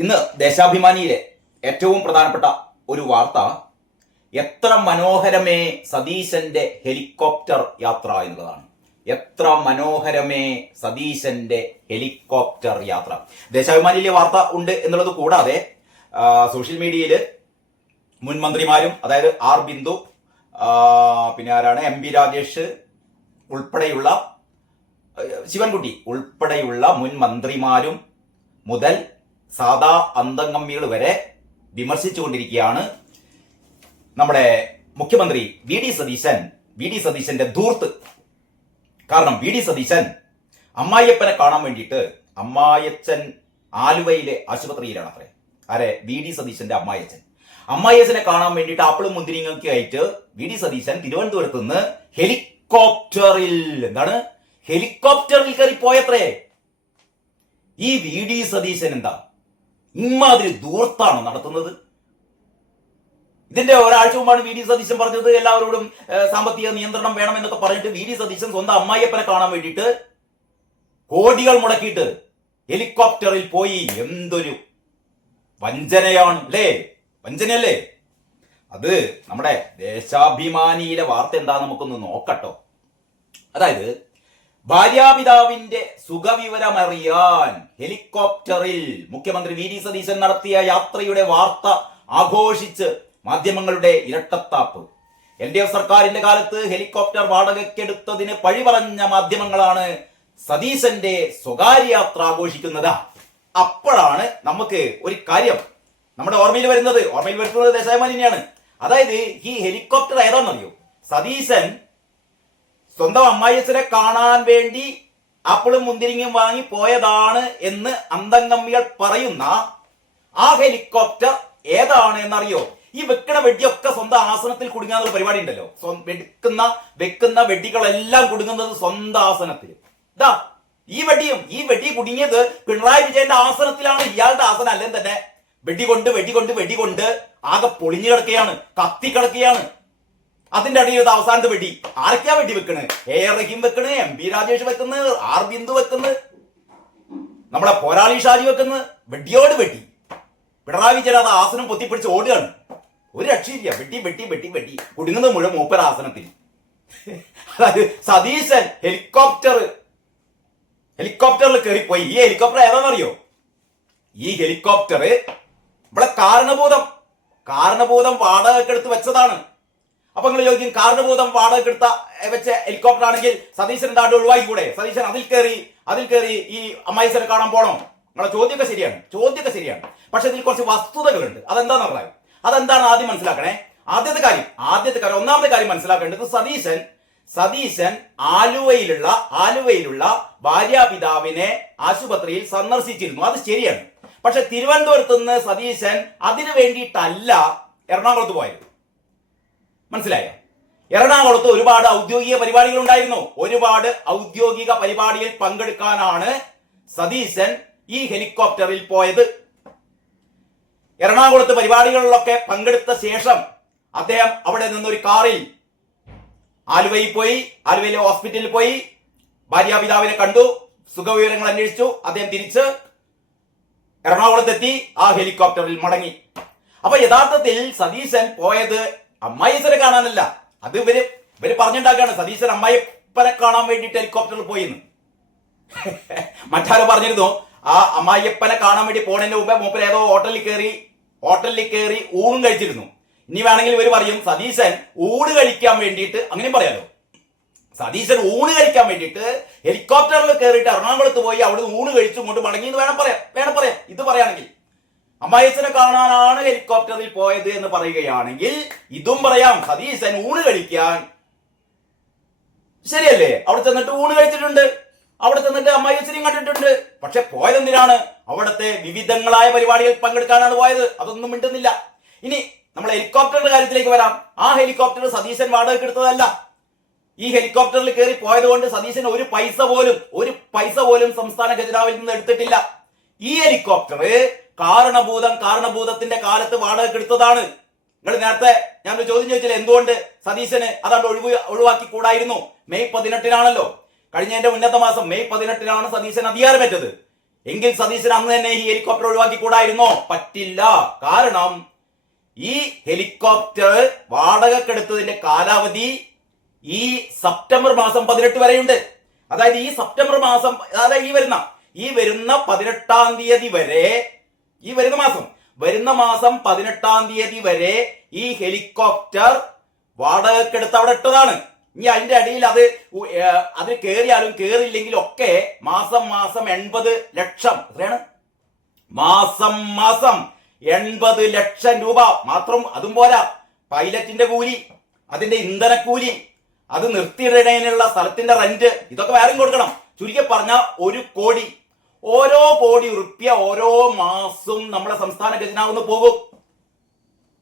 ഇന്ന് ദേശാഭിമാനിയിലെ ഏറ്റവും പ്രധാനപ്പെട്ട ഒരു വാർത്ത, എത്ര മനോഹരമേ സതീശന്റെ ഹെലികോപ്റ്റർ യാത്ര എന്നുള്ളതാണ്. എത്ര മനോഹരമേ സതീശന്റെ ഹെലികോപ്റ്റർ യാത്ര. ദേശാഭിമാനിയിലെ വാർത്ത ഉണ്ട് എന്നുള്ളത് കൂടാതെ സോഷ്യൽ മീഡിയയിൽ മുൻ മന്ത്രിമാരും, അതായത് ആർ ബിന്ദു, പിന്നെ ആരാണ്, എം പി രാജേഷ് ഉൾപ്പെടെയുള്ള, ശിവൻകുട്ടി ഉൾപ്പെടെയുള്ള മുൻ മന്ത്രിമാരും മുതൽ സാധാ അന്തംഗമ്മികൾ വരെ വിമർശിച്ചുകൊണ്ടിരിക്കുകയാണ് നമ്മുടെ മുഖ്യമന്ത്രി വി ഡി സതീശന്റെ ധൂർത്ത്. കാരണം വി ഡി സതീശൻ അമ്മായിയപ്പനെ കാണാൻ വേണ്ടിയിട്ട്, അമ്മായച്ചൻ ആലുവയിലെ ആശുപത്രിയിലാണ് അത്രേ. ആരെ? വി ഡി സതീശന്റെ അമ്മായിയച്ഛനെ കാണാൻ വേണ്ടിയിട്ട് ആപ്പിളും മുന്തിരിങ്ങൊക്കെ ആയിട്ട് വി ഡി സതീശൻ തിരുവനന്തപുരത്ത് നിന്ന് ഹെലികോപ്റ്ററിൽ കയറി പോയത്രേ. ഈ വി ഡി സതീശൻ എന്താ ഇമാതിരി ദൂർത്താണ് നടത്തുന്നത്? ഇതിന്റെ ഒരാഴ്ച മുമ്പാണ് വി ഡി സതീശൻ പറഞ്ഞത് എല്ലാവരോടും സാമ്പത്തിക നിയന്ത്രണം വേണമെന്നൊക്കെ പറഞ്ഞിട്ട് വി ഡി സതീശൻ സ്വന്തം അമ്മായിയപ്പനെ കാണാൻ വേണ്ടിയിട്ട് കോടികൾ മുടക്കിയിട്ട് ഹെലികോപ്റ്ററിൽ പോയി. എന്തൊരു വഞ്ചനയാണ് അല്ലേ? വഞ്ചനയല്ലേ അത്? നമ്മുടെ ദേശാഭിമാനിയിലെ വാർത്ത എന്താ നമുക്കൊന്ന് നോക്കട്ടോ. അതായത്, ഭാര്യാപിതാവിന്റെ സുഖവിവരമറിയാൻ ഹെലികോപ്റ്ററിൽ മുഖ്യമന്ത്രി വി ഡി സതീശൻ നടത്തിയ യാത്രയുടെ വാർത്ത ആഘോഷിച്ച് മാധ്യമങ്ങളുടെ ഇരട്ടത്താപ്പ്. LDF സർക്കാരിന്റെ കാലത്ത് ഹെലികോപ്റ്റർ വാടകയ്ക്കെടുത്തതിന് പഴി പറഞ്ഞ മാധ്യമങ്ങളാണ് സതീശന്റെ സ്വകാര്യ യാത്ര ആഘോഷിക്കുന്നത്. അപ്പോഴാണ് നമുക്ക് ഒരു കാര്യം നമ്മുടെ ഓർമ്മയിൽ വരുന്നത് ദേശാഭിമാനി തന്നെയാണ്. അതായത്, ഈ ഹെലികോപ്റ്റർ ഏതാണെന്നറിയോ? സതീശൻ സ്വന്തം അമ്മായിയച്ഛനെ കാണാൻ വേണ്ടി ആപ്പിളും മുന്തിരിങ്ങും വാങ്ങി പോയതാണ് എന്ന് അന്തംഗമ്മികൾ പറയുന്ന ആ ഹെലികോപ്റ്റർ ഏതാണ് എന്നറിയോ? ഈ വെക്കണ വെടിയൊക്കെ സ്വന്തം ആസനത്തിൽ കുടുങ്ങാനുള്ള പരിപാടി ഉണ്ടല്ലോ. വെക്കുന്ന വെടികളെല്ലാം കുടുങ്ങുന്നത് സ്വന്തം ആസനത്തിൽ. ഈ വെടി കുടുങ്ങിയത് പിണറായി വിജയന്റെ ആസനത്തിലാണ്. ഇയാളുടെ ആസനം അല്ലെങ്കിൽ തന്നെ വെടി കൊണ്ട് ആകെ പൊളിഞ്ഞു കിടക്കുകയാണ്, കത്തിക്കിടക്കുകയാണ്. അതിന്റെ അടിയിൽ അവസാനത്തെ വെടി ആരൊക്കെയാ വെടി വെക്കണ്? റഹീം വെക്കണ്, എം പി രാജേഷ് വെക്കുന്നു, ആർ ബിന്ദു വെക്കുന്നു, നമ്മളെ പോരാളി ഷാജി വെക്കുന്നു. വെടിയോട് വെടി പിണറായി വിജയൻ അത് ആസനം പൊത്തിപ്പിടിച്ച് ഓടുകയാണ്. ഒരു രക്ഷയില്ല. വെടി കുടുങ്ങുന്നത് മുഴുവൻ മൂപ്പര ആസനത്തിൽ. അതായത് സതീശൻ ഹെലികോപ്റ്ററിൽ കയറിപ്പോയി. ഈ ഹെലികോപ്റ്റർ ഏതാണെന്നറിയോ? ഈ ഹെലികോപ്റ്റർ ഇവിടെ കാരണഭൂതം വാടകയ്ക്കെടുത്ത് വെച്ചതാണ്. അപ്പൊ നിങ്ങൾ ചോദിക്കും, കാരണഭൂതം വാടകയ്ക്കെടുത്ത വെച്ച ഹെലികോപ്റ്റർ ആണെങ്കിൽ സതീശൻ എന്താണ്ട് ഒഴിവാക്കിക്കൂടെ? സതീശൻ അതിൽ കയറി ഈ അമ്മായിസനെ കാണാൻ പോണോ? നിങ്ങളെ ചോദ്യമൊക്കെ ശരിയാണ്. പക്ഷെ ഇതിൽ കുറച്ച് വസ്തുതകളുണ്ട്. അതെന്താണ് ആദ്യം മനസ്സിലാക്കണേ. ഒന്നാമത്തെ കാര്യം മനസ്സിലാക്കേണ്ടത്, സതീശൻ ആലുവയിലുള്ള ഭാര്യാപിതാവിനെ ആശുപത്രിയിൽ സന്ദർശിച്ചിരുന്നു. അത് ശരിയാണ്. പക്ഷെ തിരുവനന്തപുരത്ത് നിന്ന് സതീശൻ അതിനു വേണ്ടിയിട്ടല്ല എറണാകുളത്ത് പോയത്. മനസ്സിലായോ? എറണാകുളത്ത് ഒരുപാട് ഔദ്യോഗിക പരിപാടികൾ ഉണ്ടായിരുന്നു. ഔദ്യോഗിക പരിപാടിയിൽ പങ്കെടുക്കാനാണ് സതീശൻ ഈ ഹെലികോപ്റ്ററിൽ പോയത്. എറണാകുളത്ത് പരിപാടികളിലൊക്കെ പങ്കെടുത്ത ശേഷം അദ്ദേഹം അവിടെ നിന്നൊരു കാറിൽ ആലുവയിലെ ഹോസ്പിറ്റലിൽ പോയി ഭാര്യാപിതാവിനെ കണ്ടു, സുഖവിവരങ്ങൾ അന്വേഷിച്ചു. അദ്ദേഹം തിരിച്ച് എറണാകുളത്തെത്തി ആ ഹെലികോപ്റ്ററിൽ മടങ്ങി. അപ്പൊ യഥാർത്ഥത്തിൽ സതീശൻ പോയത് അമ്മായിയച്ഛനെ കാണാനല്ല. അത് ഇവര് പറഞ്ഞുണ്ടാക്കാണ്. സതീശൻ അമ്മായിയപ്പനെ കാണാൻ വേണ്ടിയിട്ട് ഹെലികോപ്റ്ററിൽ പോയിന്ന്. മറ്റാരോ പറഞ്ഞിരുന്നു, ആ അമ്മായിയപ്പനെ കാണാൻ വേണ്ടി പോണതിന് മുമ്പേ മൂപ്പര് ഏതോ ഹോട്ടലിൽ കയറി ഊണും കഴിച്ചിരുന്നു. ഇനി വേണമെങ്കിൽ ഇവർ പറയും സതീശൻ ഊണ് കഴിക്കാൻ വേണ്ടിയിട്ട്, അങ്ങനെയും പറയാലോ, സതീശൻ ഊണ് കഴിക്കാൻ വേണ്ടിയിട്ട് ഹെലികോപ്റ്ററിൽ കയറിയിട്ട് എറണാകുളത്ത് പോയി അവിടെ ഊണ് കഴിച്ചു കൊണ്ട് മടങ്ങി എന്ന് വേണം പറയാം. ഇത് പറയുകയാണെങ്കിൽ അമ്മായിയച്ഛനെ കാണാനാണ് ഹെലികോപ്റ്ററിൽ പോയത് എന്ന് പറയുകയാണെങ്കിൽ ഇതും പറയാം, സതീശൻ ഊണ് കഴിക്കാൻ, ശരിയല്ലേ, അവിടെ ചെന്നിട്ട് ഊണ് കഴിച്ചിട്ടുണ്ട്, അവിടെ ചെന്നിട്ട് അമ്മായിയച്ഛനെയും കണ്ടിട്ടുണ്ട്. പക്ഷെ പോയത് എന്തിനാണ്? അവിടുത്തെ വിവിധങ്ങളായ പരിപാടികളിൽ പങ്കെടുക്കാനാണ് പോയത്. അതൊന്നും മിണ്ടുന്നില്ല. ഇനി നമ്മൾ ഹെലികോപ്റ്ററിന്റെ കാര്യത്തിലേക്ക് വരാം. ആ ഹെലികോപ്റ്റർ സതീശൻ വാടകയ്ക്ക് എടുത്തതല്ല. ഈ ഹെലികോപ്റ്ററിൽ കയറി പോയത് കൊണ്ട് സതീശൻ ഒരു പൈസ പോലും സംസ്ഥാന ഖജനാവിൽ നിന്ന് എടുത്തിട്ടില്ല. ഈ ഹെലികോപ്റ്റർ കാരണഭൂതത്തിന്റെ കാലത്ത് വാടകയ്ക്ക് എടുത്തതാണ്. നിങ്ങൾ നേരത്തെ ഞാനൊരു ചോദ്യം ചോദിച്ചില്ല, എന്തുകൊണ്ട് സതീശന് അതാണ്ട് ഒഴിവാക്കി കൂടായിരുന്നു? മെയ് 18 കഴിഞ്ഞതിന്റെ മുന്നത്തെ മാസം മെയ് 18 സതീശൻ അധികാരമേറ്റത്. എങ്കിൽ സതീശൻ അന്ന് തന്നെ ഈ ഹെലികോപ്റ്റർ ഒഴിവാക്കിക്കൂടായിരുന്നോ? പറ്റില്ല. കാരണം ഈ ഹെലികോപ്റ്റർ വാടകക്കെടുത്തതിന്റെ കാലാവധി ഈ സെപ്റ്റംബർ മാസം 18 വരെയുണ്ട്. അതായത് ഈ സെപ്റ്റംബർ മാസം, അതായത് ഈ വരുന്ന 18-ാം തീയതി വരെ, ഈ വരുന്ന മാസം 18-ാം തീയതി വരെ ഈ ഹെലികോപ്റ്റർ വാടകക്കെടുത്ത് അവിടെ ഇട്ടതാണ്. ഇനി അതിന്റെ അടിയിൽ അത് കേറിയാലും കേറിയില്ലെങ്കിലും ഒക്കെ മാസം 80 ലക്ഷം, എത്രയാണ്? മാസം 80 ലക്ഷം രൂപ മാത്രം. അതും പോരാ, പൈലറ്റിന്റെ കൂലി, അതിന്റെ ഇന്ധനക്കൂലി, അത് നിർത്തിയിടേനുള്ള സ്ഥലത്തിന്റെ റെന്റ്, ഇതൊക്കെ വേറെയും കൊടുക്കണം. ചുരുക്കി പറഞ്ഞ 1 കോടി, ഓരോ കോടി ഉറുപ്പ്യ ഓരോ മാസവും നമ്മുടെ സംസ്ഥാന ഖജനാവിന്ന് പോകും.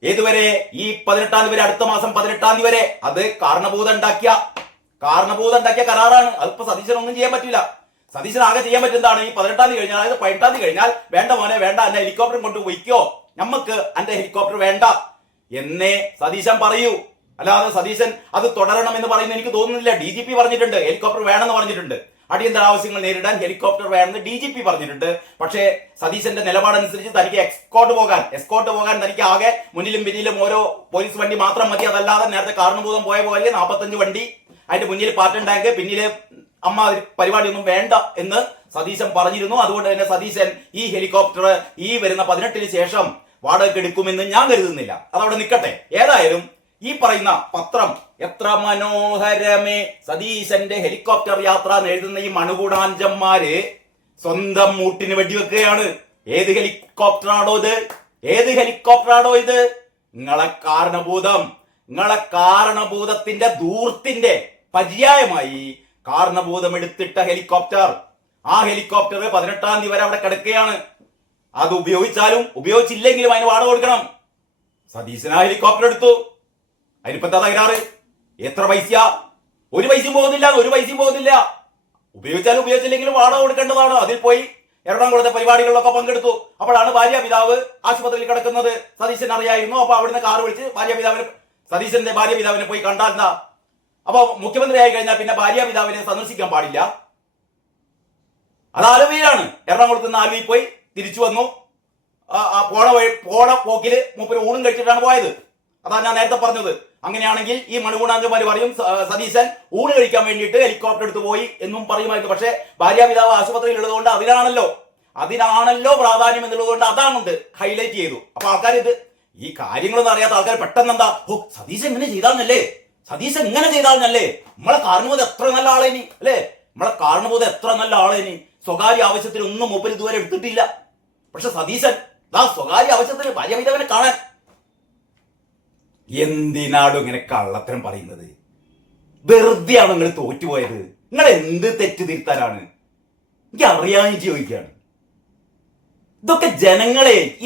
ഏതുവരെ? ഈ 18-ാം തീയതി വരെ, അടുത്ത മാസം 18-ാം തീയതി വരെ. അത് കാരണഭൂതം ഉണ്ടാക്കിയ കരാറാണ്. അതിപ്പോ സതീശനൊന്നും ചെയ്യാൻ പറ്റില്ല. സതീശൻ ആകെ ചെയ്യാൻ പറ്റുന്നതാണ് ഈ 18-ാം തീയതി കഴിഞ്ഞാൽ, അതായത് 18-ാം തീയതി കഴിഞ്ഞാൽ, വേണ്ട മോനെ വേണ്ട, എന്നെ ഹെലികോപ്റ്റർ കൊണ്ട് വയ്ക്കോ, നമുക്ക് എന്റെ ഹെലികോപ്റ്റർ വേണ്ട എന്നേ സതീശൻ പറയൂ. അല്ലാതെ സതീശൻ അത് തുടരണം എന്ന് പറയുന്നത് എനിക്ക് തോന്നുന്നില്ല. DGP പറഞ്ഞിട്ടുണ്ട് ഹെലികോപ്റ്റർ വേണമെന്ന് പറഞ്ഞിട്ടുണ്ട്. അടിയന്തര ആവശ്യങ്ങൾ നേരിടാൻ ഹെലികോപ്റ്റർ വേണമെന്ന് DGP പറഞ്ഞിട്ടുണ്ട്. പക്ഷേ സതീശന്റെ നിലപാടനുസരിച്ച് തനിക്ക് എസ്കോർട്ട് പോകാൻ തനിക്ക് ആകെ മുന്നിലും പിന്നിലും ഓരോ പോലീസ് വണ്ടി മാത്രം മതി. അതല്ലാതെ നേരത്തെ കാരണഭൂതം പോയ പോലെ 45 വണ്ടി, അതിന്റെ മുന്നിൽ പാറ്റൻ ടാങ്ക്, പിന്നില് അമ്മ പരിപാടിയൊന്നും വേണ്ട എന്ന് സതീശൻ പറഞ്ഞിരുന്നു. അതുകൊണ്ട് തന്നെ സതീശൻ ഈ ഹെലികോപ്റ്റർ ഈ വരുന്ന 18-ന് ശേഷം വാടകയ്ക്ക് എടുക്കുമെന്ന് ഞാൻ കരുതുന്നില്ല. അതവിടെ നിൽക്കട്ടെ. ഏതായാലും ഈ പറയുന്ന പത്രം എത്ര മനോഹരമേ സതീശന്റെ ഹെലികോപ്റ്റർ യാത്ര എന്ന് എഴുതുന്ന ഈ മണുകൂടാഞ്ചന്മാര് സ്വന്തം മൂട്ടിന് വെടിവെക്കുകയാണ്. ഏത് ഹെലികോപ്റ്ററാണോ ഇത്? നിങ്ങളെ കാരണഭൂതത്തിന്റെ ധൂർത്തിന്റെ പര്യായമായി കാരണഭൂതം എടുത്തിട്ട ഹെലികോപ്റ്റർ. ആ ഹെലികോപ്റ്റർ 18-ാം തീയതി വരെ അവിടെ കിടക്കുകയാണ്. അത് ഉപയോഗിച്ചാലും ഉപയോഗിച്ചില്ലെങ്കിലും അതിന് വാടക കൊടുക്കണം. സതീശൻ ആ ഹെലികോപ്റ്റർ എടുത്തു. അതിനിപ്പത്താ തകരാറ്? എത്ര പൈസ? ഒരു പൈസയും പോകുന്നില്ല. ഉപയോഗിച്ചാലും ഉപയോഗിച്ചില്ലെങ്കിലും വാടക കൊടുക്കേണ്ടതാണ്. അതിൽ പോയി എറണാകുളത്തെ പരിപാടികളിലൊക്കെ പങ്കെടുത്തു. അപ്പോഴാണ് ഭാര്യാപിതാവ് ആശുപത്രിയിൽ കിടക്കുന്നത്. സതീശൻ അറിയായിരുന്നു. അപ്പൊ അവിടുന്ന് കാർ വിളിച്ച് സതീശന്റെ ഭാര്യാപിതാവിനെ പോയി കണ്ടാൽ എന്താ? അപ്പൊ മുഖ്യമന്ത്രിയായി കഴിഞ്ഞാൽ പിന്നെ ഭാര്യാപിതാവിനെ സന്ദർശിക്കാൻ പാടില്ല. അത് ആലുവയിലാണ്. എറണാകുളത്ത് നിന്ന് ആലുവയിൽ പോയി തിരിച്ചു വന്നു. പോണ പോക്കില് മൂപ്പര് ഊണും കഴിച്ചിട്ടാണ് പോയത്. അതാ ഞാൻ നേരത്തെ പറഞ്ഞത്. അങ്ങനെയാണെങ്കിൽ ഈ മണുകൂടാഞ്ചന്മാര് പറയും സതീശൻ ഊണ് കഴിക്കാൻ വേണ്ടിയിട്ട് ഹെലികോപ്റ്റർ എടുത്ത് പോയി എന്നും പറയുമായിരുന്നു. പക്ഷെ ഭാര്യാപിതാവ് ആശുപത്രിയിൽ ഉള്ളതുകൊണ്ട് അതിനാണല്ലോ പ്രാധാന്യം എന്നുള്ളതുകൊണ്ട് അതാണുണ്ട് ഹൈലൈറ്റ് ചെയ്തു. അപ്പൊ ആൾക്കാർ ഈ കാര്യങ്ങളൊന്നും അറിയാത്ത ആൾക്കാർ പെട്ടെന്ന് എന്താ, സതീശൻ ഇങ്ങനെ ചെയ്താൽ നമ്മളെ കാരണഭൂതം എത്ര നല്ല ആളേനി അല്ലേ? സ്വകാര്യ ആവശ്യത്തിന് ഒന്നും മൂപ്പര് ഇതുവരെ എടുത്തിട്ടില്ല. പക്ഷെ സതീശൻ സ്വകാര്യ ആവശ്യത്തിന് ഭാര്യാപിതാവിനെ കാണാൻ. എന്തിനാടും ഇങ്ങനെ കള്ളത്തരം പറയുന്നത്? വെറുതെയാണ് നിങ്ങൾ തോറ്റുപോയത്. നിങ്ങൾ എന്ത് തെറ്റ് തിരുത്താനാണ്? എനിക്ക് അറിയാഞ്ഞിട്ട് ചോദിക്കുകയാണ്. ഇതൊക്കെ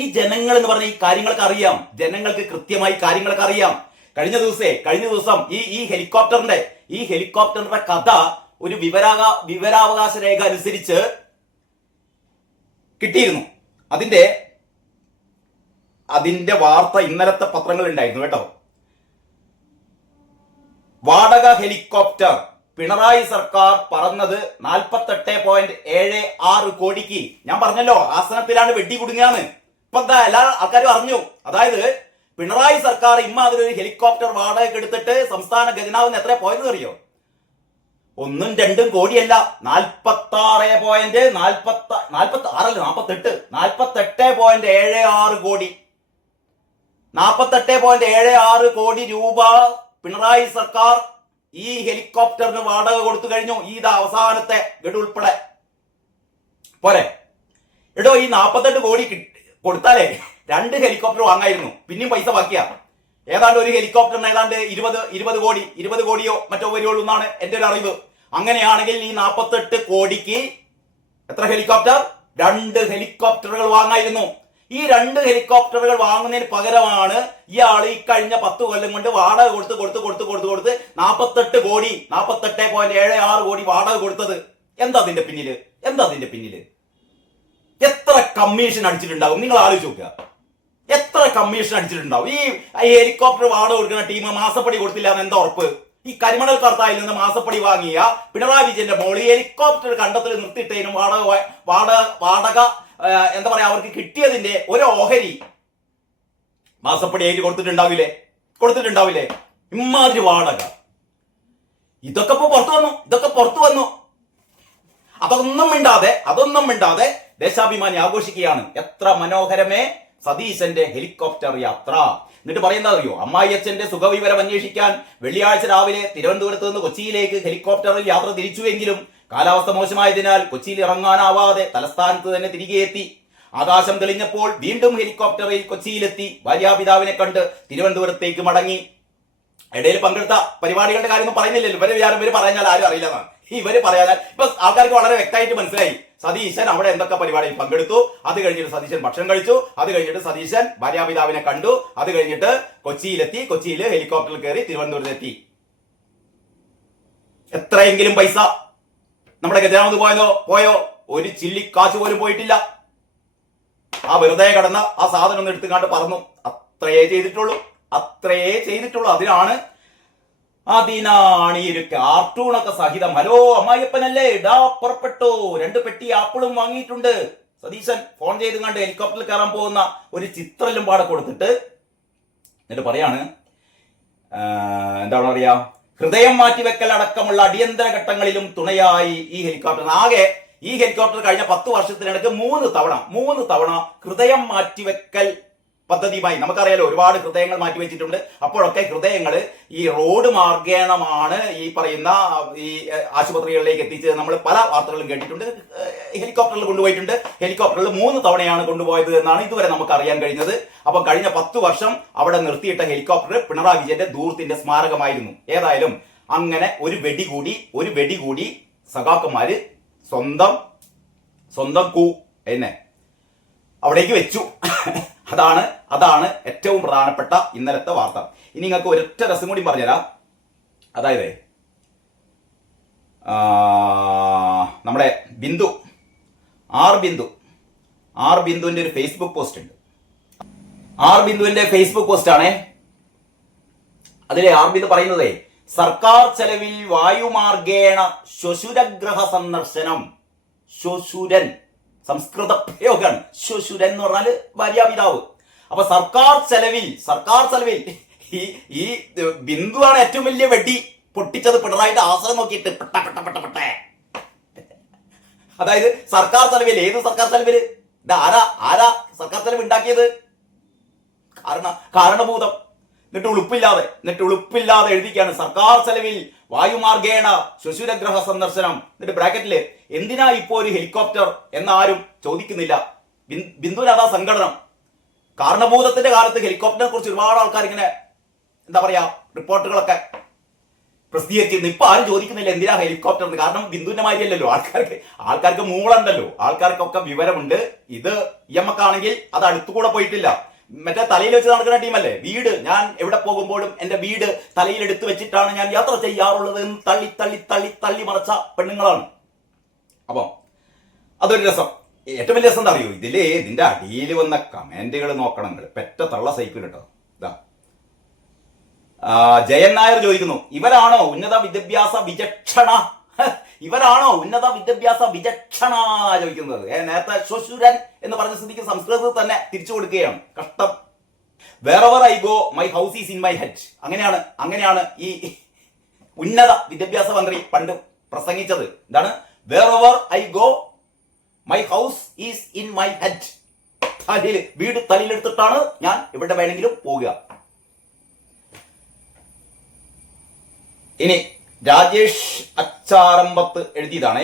ഈ ജനങ്ങൾ എന്ന് പറഞ്ഞ ഈ കാര്യങ്ങളൊക്കെ അറിയാം. ജനങ്ങൾക്ക് കൃത്യമായി കാര്യങ്ങളൊക്കെ അറിയാം. കഴിഞ്ഞ ദിവസം ഈ ഹെലികോപ്റ്ററിന്റെ കഥ ഒരു വിവരാവകാശ രേഖ അനുസരിച്ച് കിട്ടിയിരുന്നു. അതിന്റെ വാർത്ത ഇന്നലത്തെ പത്രങ്ങൾ ഉണ്ടായിരുന്നു കേട്ടോ. വാടക ഹെലികോപ്റ്റർ പിണറായി സർക്കാർ പറന്നത് 48.76 കോടിക്ക്. ഞാൻ പറഞ്ഞല്ലോ ആസനത്തിലാണ് വെടി കുടുങ്ങിയാന്ന്. ഇപ്പൊ എന്താ എല്ലാ ആൾക്കാരും അറിഞ്ഞു. അതായത് പിണറായി സർക്കാർ ഇമ്മാതിരി ഒരു ഹെലികോപ്റ്റർ വാടക എടുത്തിട്ട് സംസ്ഥാന ഖജനാവിന് എത്ര പോയെന്ന് അറിയോ? 1ഉം 2ഉം കോടിയല്ല, 48.76 കോടി. 48.76 കോടി രൂപ പിണറായി സർക്കാർ ഈ ഹെലികോപ്റ്ററിന് വാടക കൊടുത്തു കഴിഞ്ഞു. അവസാനത്തെ ഗഡു ഉൾപ്പെടെ പോരെ. എടോ, ഈ 48 കോടി കൊടുത്താലേ 2 ഹെലികോപ്റ്റർ വാങ്ങായിരുന്നു. പിന്നെയും പൈസ ബാക്കിയാ. ഏതാണ്ട് ഒരു ഹെലികോപ്റ്ററിന് ഏതാണ്ട് 20 കോടിയോ മറ്റോ വരുള്ളൂ എന്നാണ് എന്റെ ഒരു അറിവ്. അങ്ങനെയാണെങ്കിൽ ഈ 48 കോടിക്ക് എത്ര ഹെലികോപ്റ്റർ? 2 ഹെലികോപ്റ്ററുകൾ വാങ്ങായിരുന്നു. ഈ 2 ഹെലികോപ്റ്ററുകൾ വാങ്ങുന്നതിന് പകരമാണ് ഇയാൾ ഈ കഴിഞ്ഞ 10 കൊല്ലം കൊണ്ട് വാടക കൊടുത്ത് 48 കോടി 48.76 കോടി വാടക കൊടുത്തത്. എന്താ അതിന്റെ പിന്നില്? എത്ര കമ്മീഷൻ അടിച്ചിട്ടുണ്ടാവും? നിങ്ങൾ ആലോചിച്ച് നോക്കുക. എത്ര കമ്മീഷൻ അടിച്ചിട്ടുണ്ടാവും? ഈ ഹെലികോപ്റ്റർ വാടക കൊടുക്കുന്ന ടീം മാസപ്പടി കൊടുത്തില്ല എന്ന് എന്താ ഉറപ്പ്? ഈ കരിമണൽ കർത്തായിൽ നിന്ന് മാസപ്പടി വാങ്ങിയ പിണറായി വിജയന്റെ മോളി ഹെലികോപ്റ്റർ കണ്ടത്തിൽ നിർത്തിയിട്ടതിനും വാടക എന്താ പറയാ അവർക്ക് കിട്ടിയതിന്റെ ഒരു ഓഹരി മാസപ്പടി ആയിട്ട് കൊടുത്തിട്ടുണ്ടാവില്ലേ ഇമാതിരി വാടക. ഇതൊക്കെ ഇപ്പൊ പുറത്തു വന്നു. അതൊന്നും മിണ്ടാതെ ദേശാഭിമാനി ആഘോഷിക്കുകയാണ്. എത്ര മനോഹരമേ സതീശന്റെ ഹെലികോപ്റ്റർ യാത്ര. എന്നിട്ട് പറയുന്നത് അറിയോ, അമ്മായിയച്ഛന്റെ സുഖവിവരം അന്വേഷിക്കാൻ വെള്ളിയാഴ്ച രാവിലെ തിരുവനന്തപുരത്ത് നിന്ന് കൊച്ചിയിലേക്ക് ഹെലികോപ്റ്ററിൽ യാത്ര തിരിച്ചുവെങ്കിലും കാലാവസ്ഥ മോശമായതിനാൽ കൊച്ചിയിൽ ഇറങ്ങാനാവാതെ തലസ്ഥാനത്ത് തന്നെ തിരികെ എത്തി. ആകാശം തെളിഞ്ഞപ്പോൾ വീണ്ടും ഹെലികോപ്റ്ററിൽ കൊച്ചിയിലെത്തി ഭാര്യാപിതാവിനെ കണ്ട് തിരുവനന്തപുരത്തേക്ക് മടങ്ങി. ഇടയിൽ പങ്കെടുത്ത പരിപാടികളുടെ കാര്യമൊന്നും പറയുന്നില്ലല്ലോ. ഇവര് പറഞ്ഞാൽ ആരും അറിയില്ലെന്നാണ്. ഇവര് പറയാൻ ഇപ്പൊ ആൾക്കാർക്ക് വളരെ വ്യക്തമായിട്ട് മനസ്സിലായി. സതീശൻ അവിടെ എന്തൊക്കെ പരിപാടിയിൽ പങ്കെടുത്തു, അത് കഴിഞ്ഞിട്ട് സതീശൻ ഭക്ഷണം കഴിച്ചു, അത് കഴിഞ്ഞിട്ട് സതീശൻ ഭാര്യാപിതാവിനെ കണ്ടു, അത് കഴിഞ്ഞിട്ട് കൊച്ചിയിൽ ഹെലികോപ്റ്ററിൽ കയറി തിരുവനന്തപുരത്തെത്തി. എത്രയെങ്കിലും പൈസ നമ്മുടെ ഗജരാമത് പോയോ? ഒരു ചില്ലി കാശ് പോലും പോയിട്ടില്ല. ആ വെറുതെ കിടന്ന ആ സാധനം ഒന്ന് എടുത്തുകാണ്ട് പറന്നു. അത്രയേ ചെയ്തിട്ടുള്ളൂ. അതിനാണ് ഈ ഒരു കാർട്ടൂണൊക്കെ സഹിതം. ഹലോ അമ്മായിയപ്പനല്ലേ, ഇടാ പുറപ്പെട്ടു, 2 പെട്ടി ആപ്പിളും വാങ്ങിയിട്ടുണ്ട്. സതീശൻ ഫോൺ ചെയ്ത് കണ്ട് ഹെലികോപ്റ്ററിൽ കയറാൻ പോകുന്ന ഒരു ചിത്രമെല്ലാം പാടെ കൊടുത്തിട്ട് എന്നിട്ട് പറയാണ്, എന്താണ് പറയാ, ഹൃദയം മാറ്റിവെക്കൽ അടക്കമുള്ള അടിയന്തര ഘട്ടങ്ങളിലും തുണയായി ഈ ഹെലികോപ്റ്റർ. ആകെ ഈ ഹെലികോപ്റ്റർ കഴിഞ്ഞ 10 വർഷത്തിനിടയ്ക്ക് 3 തവണ ഹൃദയം മാറ്റിവെക്കൽ പദ്ധതിയുമായി, നമുക്കറിയാലോ ഒരുപാട് ഹൃദയങ്ങൾ മാറ്റിവെച്ചിട്ടുണ്ട്. അപ്പോഴൊക്കെ ഹൃദയങ്ങൾ ഈ റോഡ് മാർഗേണമാണ് ഈ പറയുന്ന ഈ ആശുപത്രികളിലേക്ക് എത്തിച്ചത്. നമ്മൾ പല വാർത്തകളും കേട്ടിട്ടുണ്ട്. ഹെലികോപ്റ്ററിൽ കൊണ്ടുപോയിട്ടുണ്ട്. ഹെലികോപ്റ്ററിൽ 3 തവണയാണ് കൊണ്ടുപോയത് എന്നാണ് ഇതുവരെ നമുക്ക് അറിയാൻ കഴിഞ്ഞത്. അപ്പൊ കഴിഞ്ഞ 10 വർഷം അവിടെ നിർത്തിയിട്ട ഹെലികോപ്റ്റർ പിണറായി വിജയന്റെ ധൂർത്തിന്റെ സ്മാരകമായിരുന്നു. ഏതായാലും അങ്ങനെ ഒരു വെടി കൂടി സഖാക്കന്മാര് സ്വന്തം അവിടേക്ക് വെച്ചു. അതാണ് ഏറ്റവും പ്രധാനപ്പെട്ട ഇന്നലത്തെ വാർത്ത. ഇനി നിങ്ങൾക്ക് ഒരൊറ്റ രസം കൂടി പറഞ്ഞുതരാം. അതായത് നമ്മുടെ ആർ ബിന്ദുവിന്റെ ഒരു ഫേസ്ബുക്ക് പോസ്റ്റ് ഉണ്ട്. ആർ ബിന്ദുവിന്റെ ഫേസ്ബുക്ക് പോസ്റ്റ് ആണേ. അതിലെ ആർ ബിന്ദു പറയുന്നത്, സർക്കാർ ചെലവിൽ വായുമാർഗേണ ശ്വശുരഗ്രഹ സന്ദർശനം. ശ്വശുരൻ സംസ്കൃത പ്രയോഗമാണ്. ശ്വശുരൻ എന്ന് പറഞ്ഞാല് ഭാര്യാപിതാവ്. അപ്പൊ സർക്കാർ ചെലവിൽ ഈ ബിന്ദുവാണ് ഏറ്റവും വലിയ വെടി പൊട്ടിച്ചത്. പിണറായിന്റെ ആശ്രയം നോക്കിയിട്ട് പെട്ട. അതായത് സർക്കാർ ചെലവിൽ, ഏത് സർക്കാർ ചെലവിൽ? ആരാ സർക്കാർ ചെലവ് ഉണ്ടാക്കിയത്? കാരണഭൂതം. എന്നിട്ട് ഉളുപ്പില്ലാതെ എഴുതിക്കാണ് സർക്കാർ ചെലവിൽ വായുമാർഗേണ ശ്വശുരഗ്രഹ സന്ദർശനം. എന്നിട്ട് ബ്രാക്കറ്റില് എന്തിനാ ഇപ്പോ ഒരു ഹെലികോപ്റ്റർ എന്നാരും ചോദിക്കുന്നില്ല. ബിന്ദുവിന് അതാ സംഘടനം. കാരണഭൂതത്തിന്റെ കാലത്ത് ഹെലികോപ്റ്ററിനെ കുറിച്ച് ഒരുപാട് ആൾക്കാർ ഇങ്ങനെ എന്താ പറയാ റിപ്പോർട്ടുകളൊക്കെ പ്രസിദ്ധീകരിച്ചിരുന്നു. ഇപ്പൊ ആരും ചോദിക്കുന്നില്ല എന്തിനാ ഹെലികോപ്റ്റർ. കാരണം ബിന്ദുവിന്റെ മാതിരിയല്ലല്ലോ, ആൾക്കാർക്ക് മൂളുണ്ടല്ലോ, ആൾക്കാർക്കൊക്കെ വിവരമുണ്ട്. ഇത് ഇയമ്മക്കാണെങ്കിൽ അത് അടുത്തുകൂടെ പോയിട്ടില്ല. മറ്റേ തലയിൽ വെച്ച് നടക്കുന്ന ടീമല്ലേ. ഞാൻ എവിടെ പോകുമ്പോഴും എന്റെ വീട് തലയിൽ എടുത്തു വെച്ചിട്ടാണ് ഞാൻ യാത്ര ചെയ്യാറുള്ളത് എന്ന് തള്ളി മറച്ച പെണ്ണുങ്ങളാണ്. അപ്പൊ അതൊരു രസം. ഏറ്റവും വലിയ രസം എന്താ അറിയോ, ഇതിന്റെ അടിയിൽ വന്ന കമന്റുകൾ നോക്കണം. പെറ്റ തള്ള സൈക്കിൾ കേട്ടോ. ജയൻ നായർ ചോദിക്കുന്നു, ഇവരാണോ ഉന്നത വിദ്യാഭ്യാസ വിചക്ഷണ ചോദിക്കുന്നത്. നേരത്തെ ശ്വശുരൻ എന്ന് പറഞ്ഞ സ്ഥിതിക്ക് സംസ്കൃതത്തിൽ തന്നെ തിരിച്ചു കൊടുക്കുകയാണ്. കഷ്ടം. Wherever I go my house is in my head. അങ്ങനെയാണ് ഈ ഉന്നത വിദ്യാഭ്യാസ മന്ത്രി പണ്ട് പ്രസംഗിച്ചത്. എന്താണ്? Wherever I go my house is in my head. വീട് തലയിലെടുത്തിട്ടാണ് ഞാൻ എവിടെ വേണമെങ്കിലും പോകുക. ഇനി രാജേഷ് അച്ചാറമ്പത്ത് എഴുതിയതാണ്,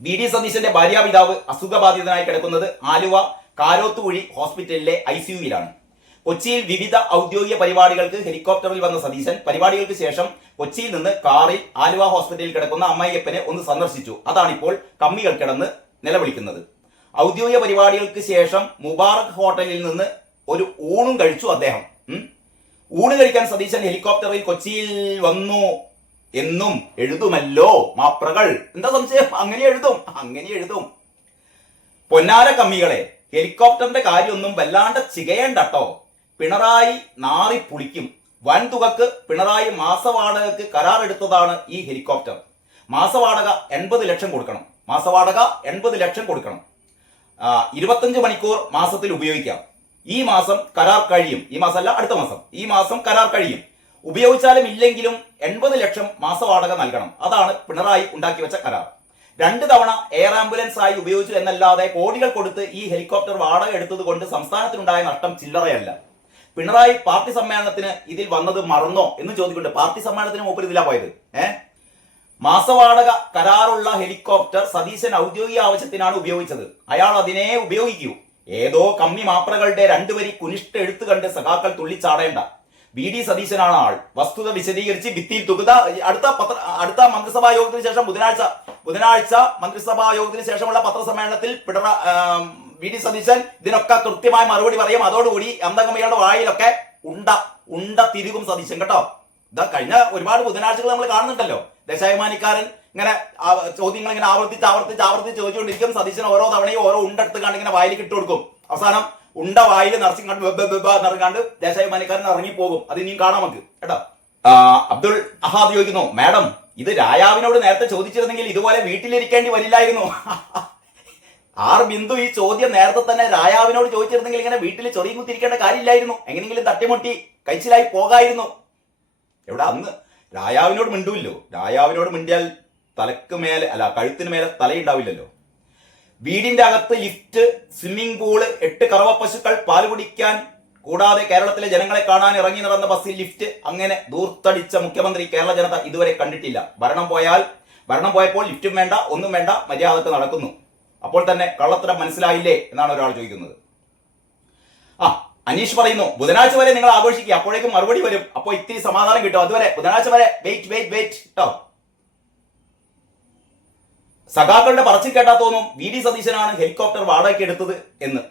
വി ഡി സതീശന്റെ ഭാര്യാപിതാവ് അസുഖബാധിതനായി കിടക്കുന്നത് ആലുവ കാരോത്തുകുഴി ഹോസ്പിറ്റലിലെ ICUവിലാണ്. കൊച്ചിയിൽ വിവിധ ഔദ്യോഗിക പരിപാടികൾക്ക് ഹെലികോപ്റ്ററിൽ വന്ന സതീശൻ പരിപാടികൾക്ക് ശേഷം കൊച്ചിയിൽ നിന്ന് കാറിൽ ആലുവ ഹോസ്പിറ്റലിൽ കിടക്കുന്ന അമ്മായിയപ്പനെ ഒന്ന് സന്ദർശിച്ചു. അതാണിപ്പോൾ കമ്മികൾ കിടന്ന് നിലവിളിക്കുന്നത്. ഔദ്യോഗിക പരിപാടികൾക്ക് ശേഷം മുബാറക് ഹോട്ടലിൽ നിന്ന് ഒരു ഊണും കഴിച്ചു അദ്ദേഹം. ഊണ് കഴിക്കാൻ സതീശൻ ഹെലികോപ്റ്ററിൽ കൊച്ചിയിൽ വന്നു എന്നും എഴുതുമല്ലോ മാപ്രകൾ. എന്താ സംശയം? അങ്ങനെ എഴുതും. പൊന്നാര കമ്മികളെ, ഹെലികോപ്റ്ററിന്റെ കാര്യമൊന്നും വല്ലാണ്ട് ചികയണ്ടട്ടോ. പിണറായി നാറി പുളിക്കും. വൻ തുകക്ക് പിണറായി മാസവാടകക്ക് കരാർ എടുത്തതാണ് ഈ ഹെലികോപ്റ്റർ. മാസവാടക 80 ലക്ഷം കൊടുക്കണം. മാസവാടക 80 ലക്ഷം കൊടുക്കണം. 25 മണിക്കൂർ മാസത്തിൽ ഉപയോഗിക്കാം. ഈ മാസം കരാർ കഴിയും. ഈ മാസമല്ല, അടുത്ത മാസം. ഈ മാസം കരാർ കഴിയും. ഉപയോഗിച്ചാലും ഇല്ലെങ്കിലും 80 ലക്ഷം മാസവാടക നൽകണം. അതാണ് പിണറായി ഉണ്ടാക്കി വെച്ച കരാർ. 2 തവണ എയർ ആംബുലൻസ് ആയി ഉപയോഗിച്ചു എന്നല്ലാതെ കോടികൾ കൊടുത്ത് ഈ ഹെലികോപ്റ്റർ വാടക എടുത്തത് കൊണ്ട് സംസ്ഥാനത്തിനുണ്ടായ നഷ്ടം ചില്ലറയല്ല. പിണറായി പാർട്ടി സമ്മേളനത്തിന് ഇതിൽ വന്നത് മറന്നോ എന്ന് ചോദിക്കൊണ്ട്, പാർട്ടി സമ്മേളനത്തിന് മൂപ്പർ ഇതിലാ പോയത്. മാസവാടക കരാറുള്ള ഹെലികോപ്റ്റർ സതീശൻ ഔദ്യോഗിക ആവശ്യത്തിനാണ് ഉപയോഗിച്ചത്. അയാൾ അതിനെ ഉപയോഗിക്കൂ. ഏതോ കമ്മി മാപ്രകളുടെ 2 വരി കുനിഷ്ഠ എഴുത്ത് കണ്ട് സഖാക്കൾ തുള്ളിച്ചാടേണ്ട. VD സതീശനാണ് ആൾ. വസ്തുത വിശദീകരിച്ച് ഭിത്തിയിൽ തുകുത. അടുത്ത മന്ത്രിസഭാ യോഗത്തിന് ശേഷം ബുധനാഴ്ച മന്ത്രിസഭാ യോഗത്തിന് ശേഷമുള്ള പത്രസമ്മേളനത്തിൽ VD സതീശൻ ഇതിനൊക്കെ കൃത്യമായ മറുപടി പറയും. അതോടുകൂടി അന്തംഗമികളുടെ വായിലൊക്കെ ഉണ്ട തിരുകും സതീശൻ കേട്ടോ. ഇതാ കഴിഞ്ഞ ഒരുപാട് ബുധനാഴ്ചകൾ നമ്മൾ കാണുന്നുണ്ടല്ലോ. ദേശാഭിമാനിക്കാരൻ ഇങ്ങനെ ചോദ്യങ്ങൾ ഇങ്ങനെ ആവർത്തിച്ച് ചോദിച്ചുകൊണ്ടിരിക്കും. സതീശൻ ഓരോ തവണയും ഓരോ ഉണ്ടെടുത്ത് കണ്ട് ഇങ്ങനെ വായിൽ ഇട്ട് കൊടുക്കും. അവസാനം ഉണ്ട വായിൽ നിറച്ചിങ്ങാണ്ട് ദേശാഭിമാനിക്കാരൻ ഇറങ്ങിപ്പോകും. അത് ഇനിയും കാണാം നമുക്ക് കേട്ടോ. അബ്ദുൾ അഹാദ് ചോദിക്കുന്നു, മാഡം ഇത് രായാവിനോട് നേരത്തെ ചോദിച്ചിരുന്നെങ്കിൽ ഇതുപോലെ വീട്ടിലിരിക്കേണ്ടി വരില്ലായിരുന്നു. ആർ ബിന്ദു ഈ ചോദ്യം നേരത്തെ തന്നെ രായാവിനോട് ചോദിച്ചിരുന്നെങ്കിൽ ഇങ്ങനെ വീട്ടിൽ ചൊറിയും കുത്തിരിക്കേണ്ട കാര്യമില്ലായിരുന്നു. എങ്ങനെയെങ്കിലും തട്ടിമുട്ടി കഴിച്ചിലായി പോകായിരുന്നു. എവിടെ അന്ന് രായാവിനോട് മിണ്ടൂല്ലോ. രായാവിനോട് മിണ്ടിയാൽ തലക്ക് മേലെ അല്ല, കഴുത്തിന് മേലെ തലയുണ്ടാവില്ലല്ലോ. വീടിന്റെ അകത്ത് ലിഫ്റ്റ്, സ്വിമ്മിംഗ് പൂള്, 8 കറവ പശുക്കൾ പാല് കുടിക്കാൻ, കൂടാതെ കേരളത്തിലെ ജനങ്ങളെ കാണാൻ ഇറങ്ങി നടന്ന ബസ്സിൽ ലിഫ്റ്റ്. അങ്ങനെ ദൂർത്തടിച്ച മുഖ്യമന്ത്രി കേരള ജനത ഇതുവരെ കണ്ടിട്ടില്ല. ഭരണം പോയപ്പോൾ ലിഫ്റ്റും വേണ്ട, ഒന്നും വേണ്ട, മര്യാദക്ക് നടക്കുന്നു. അപ്പോൾ തന്നെ കള്ളത്തരം മനസ്സിലായില്ലേ എന്നാണ് ഒരാൾ ചോദിക്കുന്നത്. അനീഷ് പറയുന്നു, ബുധനാഴ്ച വരെ നിങ്ങൾ ആഘോഷിക്കുക, അപ്പോഴേക്കും മറുപടി വരും. അപ്പോൾ ഇത്തിരി സമാധാനം കിട്ടും. അതുവരെ ബുധനാഴ്ച വരെ വെയിറ്റ് കേട്ടോ. സഖാക്കളുടെ പറച്ചിൽ കേട്ടാ തോന്നും VD സതീശനാണ് ഹെലികോപ്റ്റർ വാടകയ്ക്ക് എടുത്തത് എന്ന്.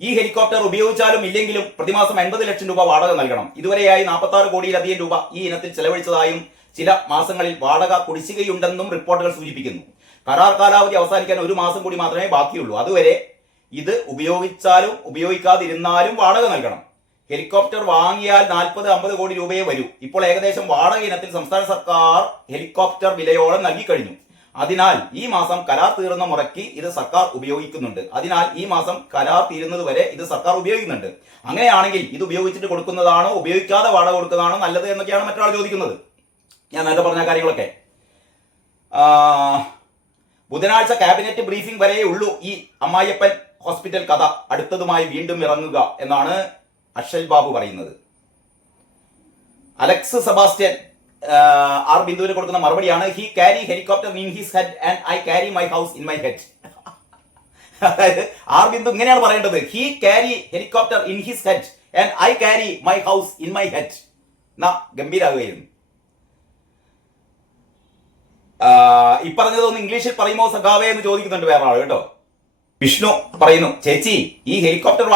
ഈ ഹെലികോപ്റ്റർ ഉപയോഗിച്ചാലും ഇല്ലെങ്കിലും പ്രതിമാസം 80 ലക്ഷം രൂപ വാടക നൽകണം. ഇതുവരെയായി 46 കോടിയിലധികം രൂപ ഈ ഇനത്തിൽ ചെലവഴിച്ചതായും ചില മാസങ്ങളിൽ വാടക കുടിശ്ശികയുണ്ടെന്നും റിപ്പോർട്ടുകൾ സൂചിപ്പിക്കുന്നു. കരാർ കാലാവധി അവസാനിക്കാൻ 1 മാസം കൂടി മാത്രമേ ബാക്കിയുള്ളൂ. അതുവരെ ഇത് ഉപയോഗിച്ചാലും ഉപയോഗിക്കാതിരുന്നാലും വാടക നൽകണം. ഹെലികോപ്റ്റർ വാങ്ങിയാൽ 40-50 കോടി രൂപയെ വരൂ. ഇപ്പോൾ ഏകദേശം വാടക ഇനത്തിൽ സംസ്ഥാന സർക്കാർ ഹെലികോപ്റ്റർ വിലയോളം നൽകി കഴിഞ്ഞു. അതിനാൽ ഈ മാസം കരാർ തീർന്ന മുറയ്ക്ക് ഇത് സർക്കാർ ഉപയോഗിക്കുന്നുണ്ട്. അങ്ങനെയാണെങ്കിൽ ഇത് ഉപയോഗിച്ചിട്ട് കൊടുക്കുന്നതാണോ ഉപയോഗിക്കാതെ വാടക കൊടുക്കുന്നതാണോ നല്ലത് എന്നൊക്കെയാണ് മറ്റൊരാൾ ചോദിക്കുന്നത്. ഞാൻ നേരത്തെ പറഞ്ഞ കാര്യങ്ങളൊക്കെ. ബുധനാഴ്ച ക്യാബിനറ്റ് ബ്രീഫിംഗ് വരെയേ ഉള്ളൂ ഈ അമ്മായിയപ്പൻ ഹോസ്പിറ്റൽ കഥ. അടുത്തതുമായി വീണ്ടും ഇറങ്ങുക എന്നാണ് അക്ഷൽ ബാബു പറയുന്നത്. അലക്സ് സെബാസ്റ്റ്യൻ ആർ ബിന്ദുവിന് കൊടുക്കുന്ന മറുപടിയാണ്, he carry helicopter in his head and I carry my house in my head. അതായത് ആർ ബിന്ദു ഇങ്ങനെയാണ് പറയേണ്ടത്, he carry helicopter in his head and I carry my house in my head. എന്നാ ഗംഭീരാകുകയായിരുന്നു. ഈ പറഞ്ഞതൊന്ന് ഇംഗ്ലീഷിൽ പറയുമോ സഖാവേ എന്ന് ചോദിക്കുന്നുണ്ട് വേറെ ആൾ കേട്ടോ. വിഷ്ണു പറയുന്നു, ചേച്ചി ഈ ഹെലികോപ്റ്റർ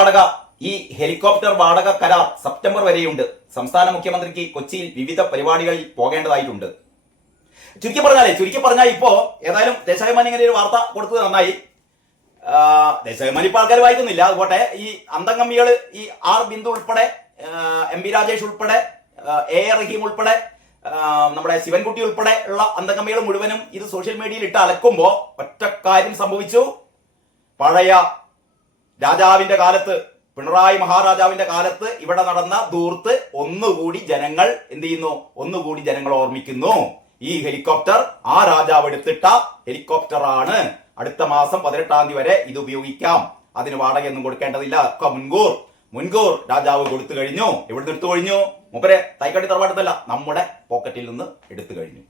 വാടക കരാർ സെപ്റ്റംബർ വരെയുണ്ട്. സംസ്ഥാന മുഖ്യമന്ത്രിക്ക് കൊച്ചിയിൽ വിവിധ പരിപാടികളിൽ പോകേണ്ടതായിട്ടുണ്ട്. ചുരുക്കി പറഞ്ഞാൽ ഇപ്പോ ഏതായാലും ദേശാഭിമാനി ഇങ്ങനെ ഒരു വാർത്ത കൊടുത്തത് നന്നായി. ദേശാഭിമാനി ഇപ്പൊ ആൾക്കാർ വായിക്കുന്നില്ല. അതുപോട്ടെ ഈ അന്തംഗമ്മികൾ, ഈ ആർ ബിന്ദു ഉൾപ്പെടെ, MP രാജേഷ് ഉൾപ്പെടെ, AR റഹീം ഉൾപ്പെടെ, നമ്മുടെ ശിവൻകുട്ടി ഉൾപ്പെടെ ഉള്ള അന്തംഗമ്മികൾ മുഴുവനും ഇത് സോഷ്യൽ മീഡിയയിൽ ഇട്ട് അലക്കുമ്പോ ഒറ്റ കാര്യം സംഭവിച്ചു. പഴയ രാജാവിന്റെ കാലത്ത്, പിണറായി മഹാരാജാവിന്റെ കാലത്ത് ഇവിടെ നടന്ന ധൂർത്ത് ഒന്നുകൂടി ജനങ്ങൾ എന്ത് ചെയ്യുന്നു? ഒന്നുകൂടി ജനങ്ങൾ ഓർമ്മിക്കുന്നു. ഈ ഹെലികോപ്റ്റർ ആ രാജാവ് എടുത്തിട്ട ഹെലികോപ്റ്റർ ആണ്. അടുത്ത മാസം 18-ാം തീയതി വരെ ഇത് ഉപയോഗിക്കാം. അതിന് വാടകയൊന്നും കൊടുക്കേണ്ടതില്ല. ഒക്കെ മുൻകൂർ രാജാവ് കൊടുത്തു കഴിഞ്ഞു. എവിടുന്ന് എടുത്തു കഴിഞ്ഞു? മൂപ്പരെ തൈക്കാട്ടി തറവാട്ടത്തല്ല, നമ്മുടെ പോക്കറ്റിൽ നിന്ന് എടുത്തു കഴിഞ്ഞു.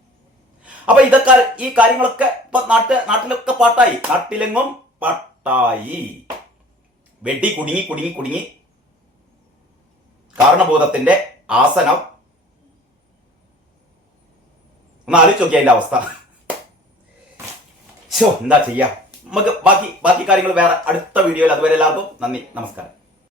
അപ്പൊ ഇതൊക്കെ ഈ കാര്യങ്ങളൊക്കെ ഇപ്പൊ നാട്ടിലൊക്കെ പാട്ടായി. നാട്ടിലെങ്ങും പാട്ടായി. വെടി കുടുങ്ങി കാരണബോധത്തിന്റെ ആസനം. ഒന്ന് ആലോചിച്ച് നോക്കിയ അതിന്റെ അവസ്ഥ. എന്താ ചെയ്യാ? നമുക്ക് ബാക്കി കാര്യങ്ങൾ വേറെ അടുത്ത വീഡിയോയിൽ. അതുവരെ എല്ലാവർക്കും നന്ദി, നമസ്കാരം.